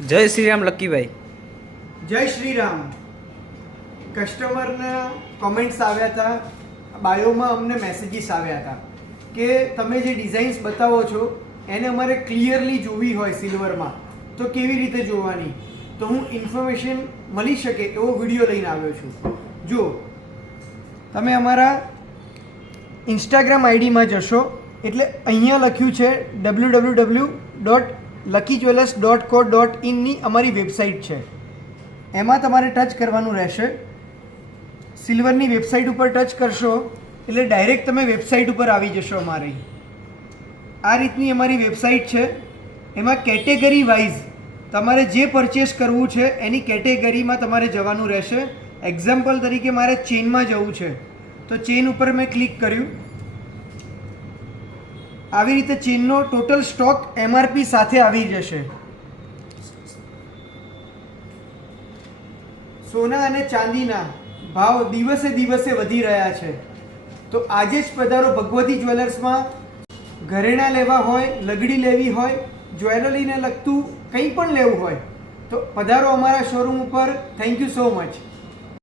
જય શ્રી રામ લક્કીભાઈ. જય શ્રી રામ. કસ્ટમરના કોમેન્ટ્સ આવ્યા હતા, બાયોમાં અમને મેસેજીસ આવ્યા હતા કે તમે જે ડિઝાઇન્સ બતાવો છો એને અમારે ક્લિયરલી જોવી હોય સિલ્વરમાં, તો કેવી રીતે જોવાની? તો હું ઇન્ફોર્મેશન મળી શકે એવો વિડીયો લઈને આવ્યો છું. જો તમે અમારા ઇન્સ્ટાગ્રામ આઈડીમાં જશો એટલે અહીંયા લખ્યું છે www.luckyyjewellers.co.in ની અમારી વેબસાઇટ છે. એમાં તમારે ટચ કરવાનું રહેશે. સિલ્વરની વેબસાઇટ ઉપર ટચ કરશો એટલે ડાયરેક્ટ તમે વેબસાઇટ ઉપર આવી જશો. અમારી આ રીતની અમારી વેબસાઇટ છે. એમાં કેટેગરી વાઇઝ તમારે જે પરચેસ કરવું છે એની કેટેગરીમાં તમારે જવાનું રહેશે. એક્ઝામ્પલ તરીકે મારે ચેનમાં જવું છે તો ચેન ઉપર મેં ક્લિક કર્યું. આવી રીતે ચેનનો ટોટલ સ્ટોક એમઆરપી સાથે આવી જશે. સોના અને ચાંદીના ભાવ દિવસે દિવસે વધી રહ્યા છે, તો આજે જ પધારો ભગવતી જ્વેલર્સમાં. ઘરેણાં લેવા હોય, લગડી લેવી હોય, જ્વેલરીને લગતું કંઈ પણ લેવું હોય તો પધારો અમારા શોરૂમ ઉપર. Thank you so much.